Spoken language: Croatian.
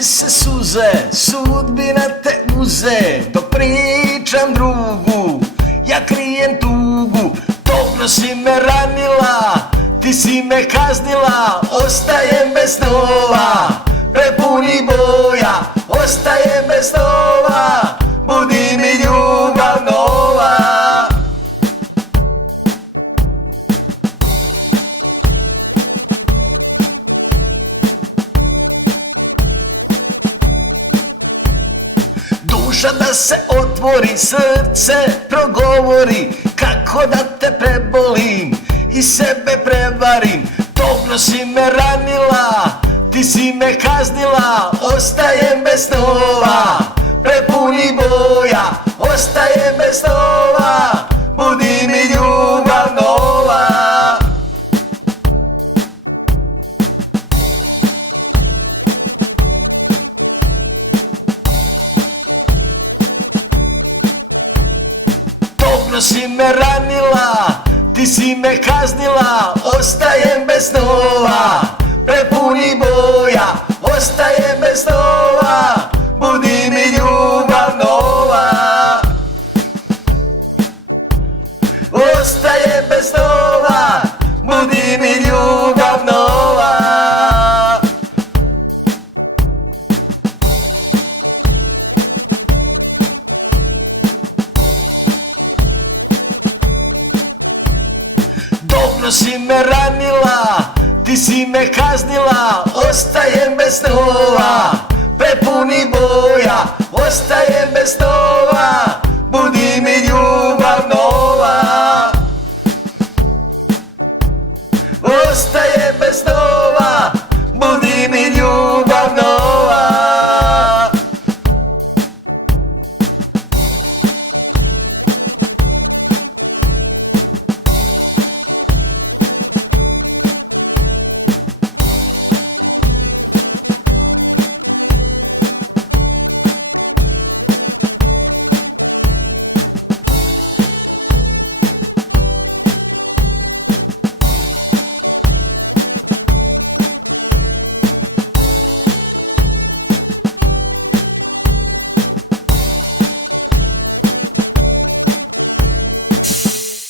Nosi se suze, sudbina te uze, dok pričam drugu, ja krijem tugu. Dobro si me ranila, ti si me kaznila, ostajem bez snova, prepunih boja, ostajem bez snova, budi mi ljubav nova. Duša da se otvori, srce progovori, kako da te prebolim i sebe prevarim. Dobro si me ranila, ti si me kaznila, ostajem bez snova, prepunih boja, ostajem bez snova, budi mi ljubav nova. Dobro si me ranila, ti si me kaznila, ostajem bez snova, prepunih boja, ostajem bez snova, budi mi ljubav nova. Ostajem bez snova, budi mi ljubav nova. Dobro si me ranila, ti si me kaznila, ostajem bez snova, prepunih boja, ostajem bez snova.